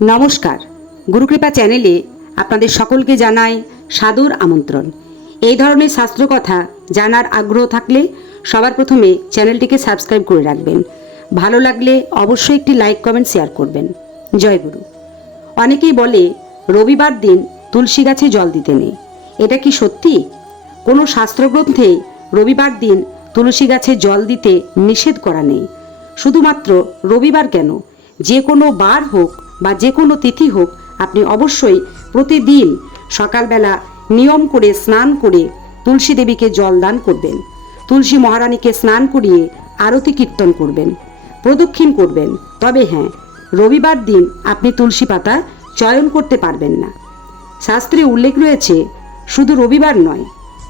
নমস্কার। গুরুকৃপা চ্যানেলে আপনাদের সকলকে জানাই সাদর আমন্ত্রণ। এই ধরনের শাস্ত্রকথা জানার আগ্রহ থাকলে সবার প্রথমে চ্যানেলটিকে সাবস্ক্রাইব করে রাখবেন। ভালো লাগলে অবশ্যই একটি লাইক, কমেন্ট, শেয়ার করবেন। জয় গুরু। অনেকেই বলে, রবিবার দিন তুলসী গাছে জল দিতে নেই। এটা কি সত্যি? কোনো শাস্ত্রগ্রন্থে রবিবার দিন তুলসী গাছে জল দিতে নিষেধ করা নেই। শুধুমাত্র রবিবার কেন? যে কোনো বার হোক বা যে কোনো তিথি হোক, আপনি অবশ্যই প্রতিদিন সকালবেলা নিয়ম করে স্নান করে তুলসী দেবীকে জল দান করবেন। তুলসী মহারানীকে স্নান করিয়ে আরতি কীর্তন করবেন, প্রদক্ষিণ করবেন। তবে হ্যাঁ রবিবার দিন আপনি তুলসী পাতা চয়ন করতে পারবেন না। শাস্ত্রে উল্লেখ রয়েছে, শুধু রবিবার নয়,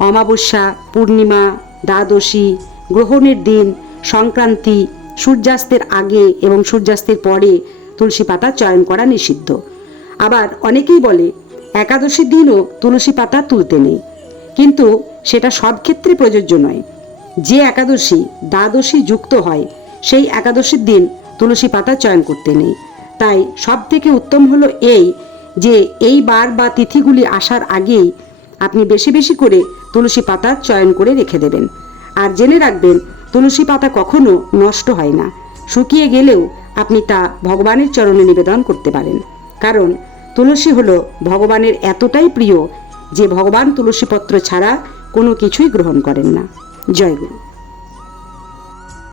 অমাবস্যা, পূর্ণিমা, দ্বাদশী, গ্রহণের দিন, সংক্রান্তি, সূর্যাস্তের আগে এবং সূর্যাস্তের পরে তুলসী পাতা চয়ন করা নিষিদ্ধ। আবার অনেকেই বলে একাদশীর দিনও তুলসী পাতা তুলতে নেই। কিন্তু সেটা সব ক্ষেত্রে প্রযোজ্য নয়। যে একাদশী দ্বাদশী যুক্ত হয়, সেই একাদশীর দিন তুলসী পাতা চয়ন করতে নেই। তাই সব থেকে উত্তম হলো এই যে এই বার বা তিথিগুলি আসার আগেই আপনি বেশি বেশি করে তুলসী পাতা চয়ন করে রেখে দেবেন। আর জেনে রাখবেন, তুলসী পাতা কখনো নষ্ট হয় না। শুকিয়ে গেলেও আপনি তা ভগবানের চরণে নিবেদন করতে পারেন। কারণ তুলসী হলো ভগবানের এতটাই প্রিয় যে ভগবান তুলসীপত্র ছাড়া কোনো কিছুই গ্রহণ করেন না। জয় গুরু।